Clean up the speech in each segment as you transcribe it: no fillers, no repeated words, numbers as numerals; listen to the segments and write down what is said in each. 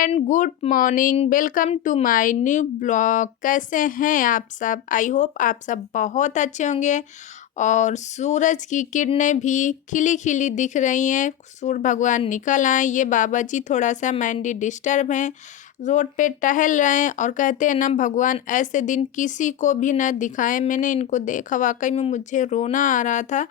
Friend, good morning. Welcome to my new blog. कैसे हैं आप सब? आई होप आप सब बहुत अच्छे होंगे। और सूरज की किरणें भी खिली खिली दिख रही हैं। सूर्य भगवान निकल आए। ये बाबा जी थोड़ा सा मेंटली डिस्टर्ब हैं, रोड पे टहल रहे हैं और कहते हैं ना, भगवान ऐसे दिन किसी को भी ना दिखाए। मैंने इनको देखा, वाकई में मुझे रोना आ रहा था।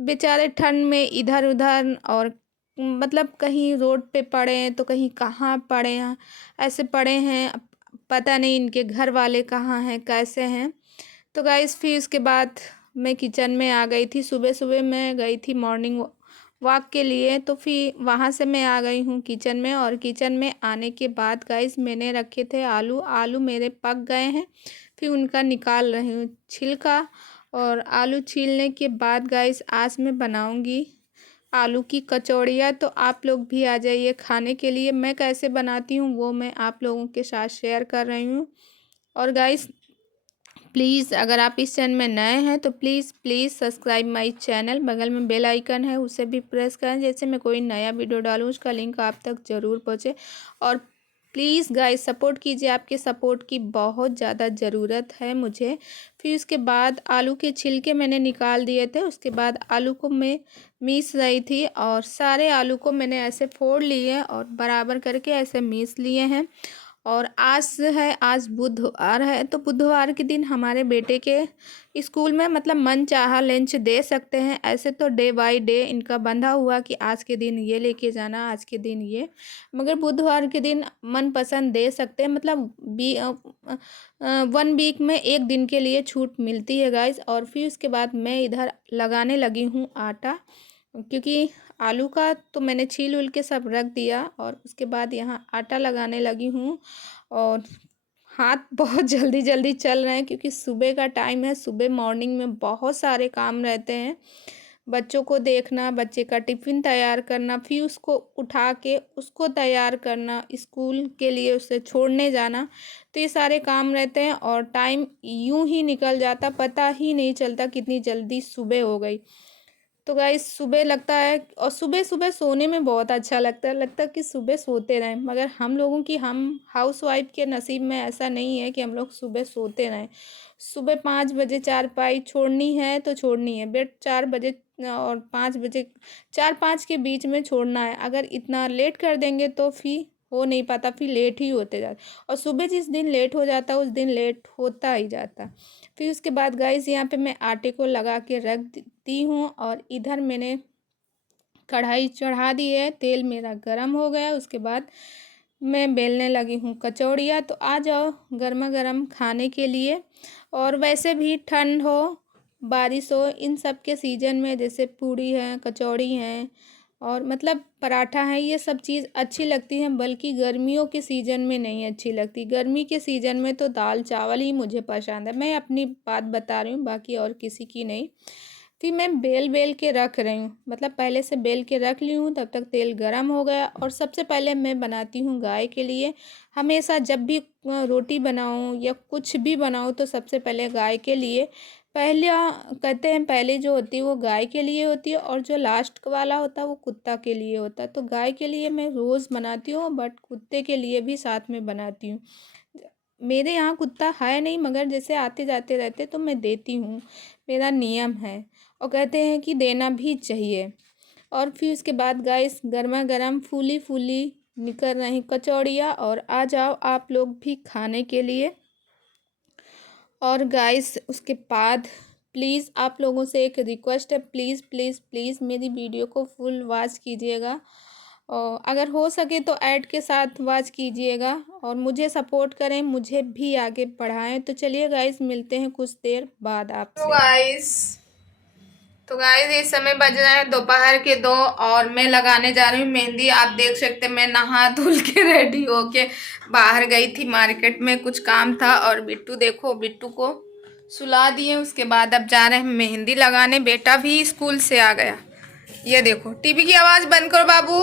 बेचारे ठंड में इधर उधर, और मतलब कहीं रोड पे पड़े हैं तो कहीं कहाँ पड़े हैं, ऐसे पड़े हैं। अब पता नहीं इनके घर वाले कहाँ हैं, कैसे हैं। तो गाइस, फिर उसके बाद मैं किचन में आ गई थी। सुबह सुबह मैं गई थी मॉर्निंग वॉक के लिए, तो फिर वहाँ से मैं आ गई हूँ किचन में। और किचन में आने के बाद गाइस, मैंने रखे थे आलू। आलू मेरे पक गए हैं, फिर उनका निकाल रही हूँ छिलका। और आलू छीलने के बाद गाइस, आज मैं बनाऊँगी आलू की कचौड़ियाँ। तो आप लोग भी आ जाइए खाने के लिए। मैं कैसे बनाती हूँ वो मैं आप लोगों के साथ शेयर कर रही हूँ। और गाइस, प्लीज़ अगर आप इस चैनल में नए हैं तो please please subscribe my channel. बगल में बेल आइकन है, उसे भी प्रेस करें, जैसे मैं कोई नया वीडियो डालूँ उसका लिंक आप तक ज़रूर पहुँचे। और प्लीज़ गाइस, सपोर्ट कीजिए। आपके सपोर्ट की बहुत ज़्यादा ज़रूरत है मुझे। फिर उसके बाद आलू के छिलके मैंने निकाल दिए थे। उसके बाद आलू को मैं मीस रही थी, और सारे आलू को मैंने ऐसे फोड़ लिए और बराबर करके ऐसे मीस लिए हैं। और आज बुधवार है, तो बुधवार के दिन हमारे बेटे के स्कूल में मतलब मन चाहा लंच दे सकते हैं। ऐसे तो डे बाय डे इनका बंधा हुआ कि आज के दिन ये लेके जाना, आज के दिन ये, मगर बुधवार के दिन मन पसंद दे सकते हैं। मतलब 1 वीक में 1 दिन के लिए छूट मिलती है गाइस। और फिर उसके बाद मैं इधर लगाने लगी हूँ आटा, क्योंकि आलू का तो मैंने छील उल के सब रख दिया। और उसके बाद यहाँ आटा लगाने लगी हूँ। और हाथ बहुत जल्दी जल्दी चल रहे हैं, क्योंकि सुबह का टाइम है। सुबह मॉर्निंग में बहुत सारे काम रहते हैं। बच्चों को देखना, बच्चे का टिफ़िन तैयार करना, फिर उसको उठा के उसको तैयार करना, स्कूल के लिए उसे छोड़ने जाना। तो ये सारे काम रहते हैं और टाइम यूं ही निकल जाता, पता ही नहीं चलता कितनी जल्दी सुबह हो गई। तो गाइस, सुबह लगता है, और सुबह सुबह सोने में बहुत अच्छा लगता है कि सुबह सोते रहें। मगर हम हाउसवाइफ के नसीब में ऐसा नहीं है कि हम लोग सुबह सोते रहें। सुबह 5 बजे चारपाई छोड़नी है तो छोड़नी है। बेड 4 बजे और 5 बजे, 4-5 के बीच में छोड़ना है। अगर इतना लेट कर देंगे तो फिर हो नहीं पाता, फिर लेट ही होते जाते। और सुबह जिस दिन लेट हो जाता है उस दिन लेट होता ही जाता। फिर उसके बाद गाइस, यहाँ पे मैं आटे को लगा के रख दी हूँ। और इधर मैंने कढ़ाई चढ़ा दी है, तेल मेरा गरम हो गया। उसके बाद मैं बेलने लगी हूँ कचौड़ियाँ। तो आ जाओ गर्मा गर्म खाने के लिए। और वैसे भी ठंड हो, बारिश हो, इन सब के सीज़न में जैसे पूड़ी है, कचौड़ी हैं, और मतलब पराठा है, ये सब चीज़ अच्छी लगती हैं। बल्कि गर्मियों के सीज़न में नहीं अच्छी लगती। गर्मी के सीज़न में तो दाल चावल ही मुझे पसंद है। मैं अपनी बात बता रही हूँ, बाकी और किसी की नहीं। फिर मैं बेल बेल के रख रही हूँ, मतलब पहले से बेल के रख ली हूँ। तब तक तेल गरम हो गया। और सबसे पहले मैं बनाती हूँ गाय के लिए। हमेशा जब भी रोटी बनाऊँ या कुछ भी बनाऊँ तो सबसे पहले गाय के लिए। पहले कहते हैं पहले जो होती है वो गाय के लिए होती है, और जो लास्ट वाला होता है वो कुत्ता के लिए होता है। तो गाय के लिए मैं रोज़ बनाती हूँ, बट कुत्ते के लिए भी साथ में बनाती हूँ। मेरे यहाँ कुत्ता है नहीं, मगर जैसे आते जाते रहते तो मैं देती हूँ, मेरा नियम है। और कहते हैं कि देना भी चाहिए। और फिर उसके बाद गाइस, गर्मा गर्म फूली फूली निकल रही कचौड़ियाँ। और आ जाओ आप लोग भी खाने के लिए। और गाइस, उसके बाद प्लीज़ आप लोगों से एक रिक्वेस्ट है, प्लीज़ प्लीज़ प्लीज़ मेरी वीडियो को फुल वॉच कीजिएगा। और अगर हो सके तो ऐड के साथ वॉच कीजिएगा, और मुझे सपोर्ट करें, मुझे भी आगे बढ़ाएं। तो चलिए गाइस, मिलते हैं कुछ देर बाद आपसे। तो गाइस इस समय बज रहे हैं दोपहर के 2, और मैं लगाने जा रही हूँ मेहंदी। आप देख सकते हैं मैं नहा धुल के रेडी होके बाहर गई थी, मार्केट में कुछ काम था। और बिट्टू देखो, बिट्टू को सुला दिए। उसके बाद अब जा रहे हैं मेहंदी लगाने। बेटा भी स्कूल से आ गया। ये देखो, टीवी की आवाज बंद करो बाबू।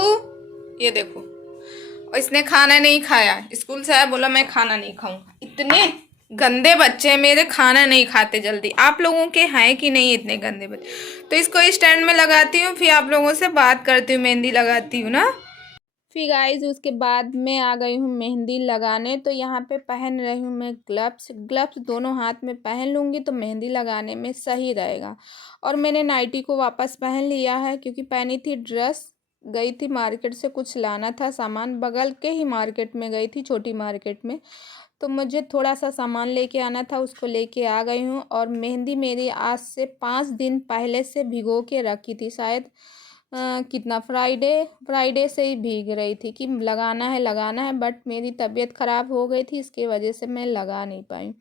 ये देखो, और इसने खाना नहीं खाया, स्कूल से आया बोला मैं खाना नहीं खाऊंगा। इतने गंदे बच्चे मेरे, खाना नहीं खाते जल्दी। आप लोगों के हैं कि नहीं इतने गंदे बच्चे? तो इसको स्टैंड में लगाती हूँ, फिर आप लोगों से बात करती हूँ, मेहंदी लगाती हूँ ना। फिर गाइस उसके बाद मैं आ गई हूँ मेहंदी लगाने। तो यहाँ पे पहन रही हूँ मैं ग्लव्स। ग्लव्स दोनों हाथ में पहन लूँगी तो मेहंदी लगाने में सही रहेगा। और मैंने नाइटी को वापस पहन लिया है क्योंकि पहनी थी ड्रेस। गई थी मार्केट से कुछ लाना था सामान, बगल के ही मार्केट में गई थी, छोटी मार्केट में। तो मुझे थोड़ा सा सामान लेके आना था, उसको लेके आ गई हूँ। और मेहंदी मेरी आज से 5 दिन पहले से भिगो के रखी थी, शायद कितना फ्राइडे से ही भीग रही थी कि लगाना है, बट मेरी तबीयत ख़राब हो गई थी, इसके वजह से मैं लगा नहीं पाई।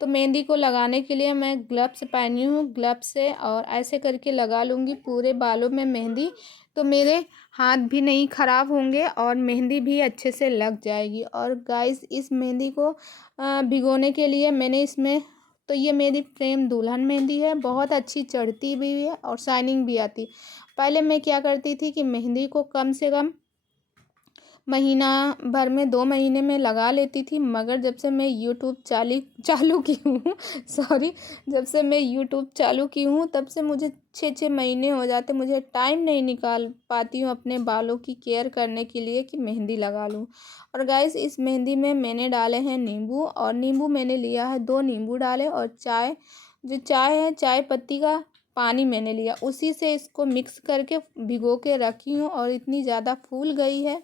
तो मेहंदी को लगाने के लिए मैं ग्लव्स पहनी हूँ। ग्लव्स से और ऐसे करके लगा लूँगी पूरे बालों में मेहंदी, तो मेरे हाथ भी नहीं ख़राब होंगे और मेहंदी भी अच्छे से लग जाएगी। और गाइस इस मेहंदी को भिगोने के लिए मैंने इसमें, तो ये मेरी प्रेम दुल्हन मेहंदी है, बहुत अच्छी चढ़ती भी है और शाइनिंग भी आती। पहले मैं क्या करती थी कि मेहंदी को कम से कम महीना भर में 2 महीने में लगा लेती थी, मगर जब से मैं यूट्यूब चालू की हूँ सॉरी, जब से मैं यूट्यूब चालू की हूँ तब से मुझे 6 महीने हो जाते, मुझे टाइम नहीं निकाल पाती हूँ अपने बालों की केयर करने के लिए कि मेहंदी लगा लूँ। और गाइस इस मेहंदी में मैंने डाले हैं नींबू, और नींबू मैंने लिया है 2 नींबू डाले, और चाय है, चाय पत्ती का पानी मैंने लिया, उसी से इसको मिक्स करके भिगो के रखी हूँ। और इतनी ज़्यादा फूल गई है।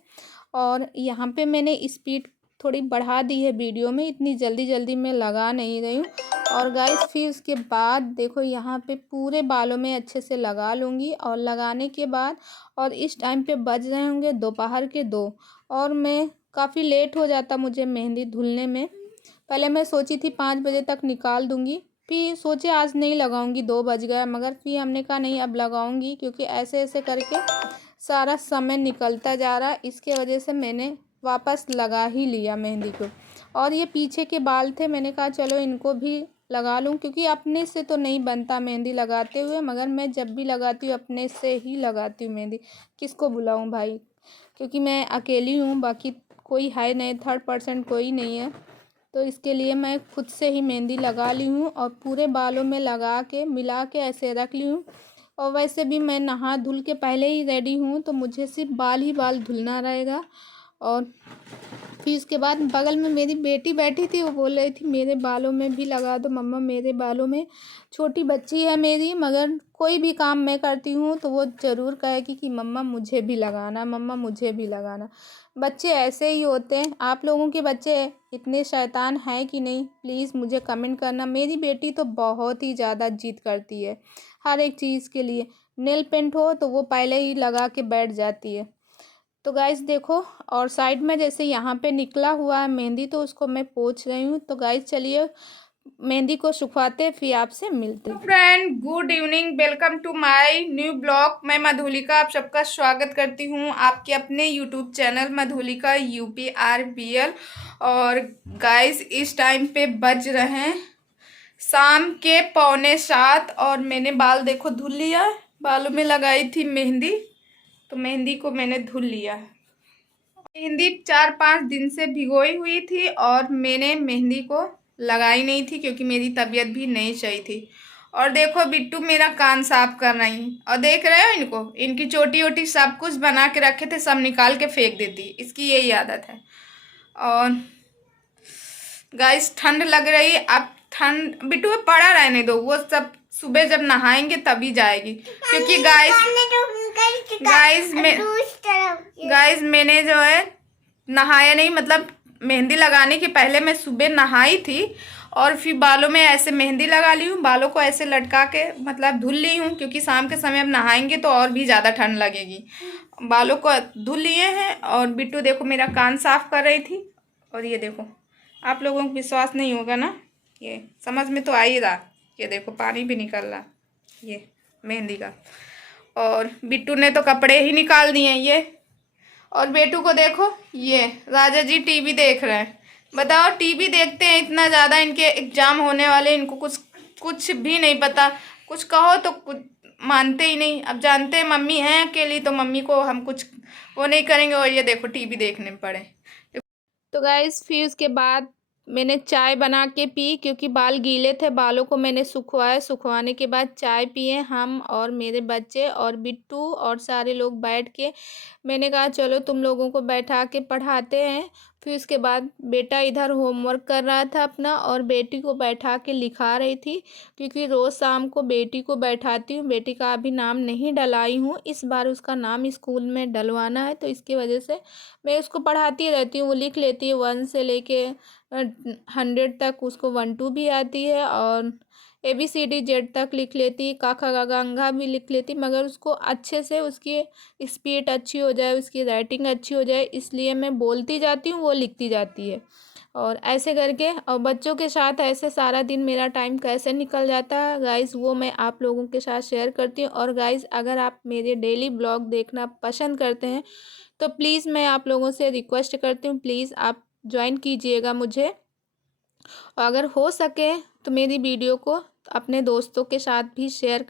और यहाँ पे मैंने स्पीड थोड़ी बढ़ा दी है वीडियो में, इतनी जल्दी जल्दी मैं लगा नहीं रही हूँ। और गाइस फिर उसके बाद देखो यहाँ पे पूरे बालों में अच्छे से लगा लूँगी। और लगाने के बाद, और इस टाइम पे बज रहे होंगे दोपहर के 2, और मैं काफ़ी लेट हो जाता मुझे मेहंदी धुलने में। पहले मैं सोची थी 5 बजे तक निकाल दूँगी, फिर सोचे आज नहीं लगाऊंगी, 2 बज गया, मगर फिर हमने कहा नहीं अब लगाऊंगी, क्योंकि ऐसे ऐसे करके सारा समय निकलता जा रहा है, इसके वजह से मैंने वापस लगा ही लिया मेहंदी को। और ये पीछे के बाल थे, मैंने कहा चलो इनको भी लगा लूँ, क्योंकि अपने से तो नहीं बनता मेहंदी लगाते हुए, मगर मैं जब भी लगाती हूँ अपने से ही लगाती हूँ मेहंदी, किसको बुलाऊँ भाई, क्योंकि मैं अकेली हूँ, बाकी कोई है नहीं, थर्ड पर्सन कोई नहीं है। तो इसके लिए मैं खुद से ही मेहंदी लगा ली हूँ और पूरे बालों में लगा के मिला के ऐसे रख ली हूँ। और वैसे भी मैं नहा धुल के पहले ही रेडी हूँ, तो मुझे सिर्फ बाल ही बाल धुलना रहेगा। और फिर उसके बाद बगल में मेरी बेटी बैठी थी, वो बोल रही थी मेरे बालों में भी लगा दो मम्मा, मेरे बालों में। छोटी बच्ची है मेरी, मगर कोई भी काम मैं करती हूँ तो वो ज़रूर कहेगी कि मम्मा मुझे भी लगाना, मम्मा मुझे भी लगाना। बच्चे ऐसे ही होते हैं। आप लोगों के बच्चे इतने शैतान हैं कि नहीं, प्लीज़ मुझे कमेंट करना। मेरी बेटी तो बहुत ही ज़्यादा जिद करती है हर एक चीज़ के लिए। नेल पेंट हो तो वो पहले ही लगा के बैठ जाती है। तो गाइस देखो, और साइड में जैसे यहाँ पे निकला हुआ है मेहंदी, तो उसको मैं पोंछ रही हूँ। तो गाइस चलिए मेहंदी को सुखवाते फिर आपसे मिलते हैं। Friend good evening, welcome to my new blog. मैं मधुलिका आप सबका स्वागत करती हूँ आपके अपने यूट्यूब चैनल मधुलिका UPRBL। और गाइस इस टाइम पे बज रहे हैं शाम के 6:45, और मैंने बाल देखो धुल लिया। बालों में लगाई थी मेहंदी, तो मेहंदी को मैंने धुल लिया। मेहंदी 4-5 दिन से भिगोई हुई थी और मैंने मेहंदी को लगाई नहीं थी, क्योंकि मेरी तबीयत भी नहीं सही थी। और देखो बिट्टू मेरा कान साफ कर रही, और देख रहे हो इनको, इनकी चोटी वोटी सब कुछ बना के रखे थे, सब निकाल के फेंक देती, इसकी यही आदत है। और गाइस ठंड लग रही, अब ठंड बिट्टू में पड़ा रहने दो, वो सब सुबह जब नहाएंगे तभी जाएगी, क्योंकि गाइस मैंने जो है नहाया नहीं, मतलब मेहंदी लगाने के पहले मैं सुबह नहाई थी और फिर बालों में ऐसे मेहंदी लगा ली हूँ, बालों को ऐसे लटका के मतलब धुल ली हूँ, क्योंकि शाम के समय अब नहाएंगे तो और भी ज़्यादा ठंड लगेगी। बालों को धुल लिए हैं। और बिट्टू देखो मेरा कान साफ कर रही थी। और ये देखो, आप लोगों को विश्वास नहीं होगा ना, ये समझ में तो आ ही रहा, ये देखो पानी भी निकल रहा ये मेहंदी का। और बिट्टू ने तो कपड़े ही निकाल दिए ये। और बेटू को देखो, ये राजा जी टीवी देख रहे हैं। बताओ, टीवी देखते हैं इतना ज़्यादा, इनके एग्जाम होने वाले, इनको कुछ भी नहीं पता, कुछ कहो तो कुछ मानते ही नहीं। अब जानते हैं मम्मी हैं अकेली, तो मम्मी को हम कुछ वो नहीं करेंगे। और ये देखो टीवी देखने पड़े। तो गाइस फिर उसके बाद मैंने चाय बना के पी, क्योंकि बाल गीले थे, बालों को मैंने सुखवाया, सुखवाने के बाद चाय पिए हम और मेरे बच्चे और बिट्टू और सारे लोग बैठ के। मैंने कहा चलो तुम लोगों को बैठा के पढ़ाते हैं। फिर उसके बाद बेटा इधर होमवर्क कर रहा था अपना और बेटी को बैठा के लिखा रही थी, क्योंकि रोज़ शाम को बेटी को बैठाती हूँ। बेटी का अभी नाम नहीं डलाई हूँ, इस बार उसका नाम स्कूल में डलवाना है, तो इसकी वजह से मैं उसको पढ़ाती रहती हूँ। वो लिख लेती है 1 से लेके 100 तक, उसको 1 2 भी आती है और ABCD Z तक लिख लेती, का खा गा घा अंघा भी लिख लेती, मगर उसको अच्छे से उसकी स्पीड अच्छी हो जाए, उसकी राइटिंग अच्छी हो जाए, इसलिए मैं बोलती जाती हूँ, वो लिखती जाती है। और ऐसे करके और बच्चों के साथ ऐसे सारा दिन मेरा टाइम कैसे निकल जाता है गाइस, वो मैं आप लोगों के साथ शेयर करती हूँ। और गाइस, अगर आप मेरे डेली ब्लॉग देखना पसंद करते हैं तो प्लीज़ मैं आप लोगों से रिक्वेस्ट करती हूँ, प्लीज़ आप ज्वाइन कीजिएगा मुझे। और अगर हो सके तो मेरी वीडियो को अपने दोस्तों के साथ भी शेयर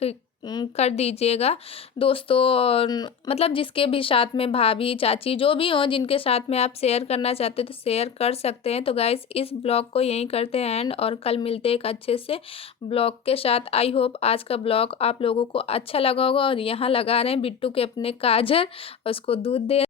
कर दीजिएगा। दोस्तों और मतलब जिसके भी साथ में भाभी चाची जो भी हों, जिनके साथ में आप शेयर करना चाहते हो तो शेयर कर सकते हैं। तो गाइस, इस ब्लॉग को यहीं करते हैं एंड, और कल मिलते हैं एक अच्छे से ब्लॉग के साथ। आई होप आज का ब्लॉग आप लोगों को अच्छा लगा होगा। और यहाँ लगा रहे हैं बिट्टू के अपने काजल, उसको दूध दे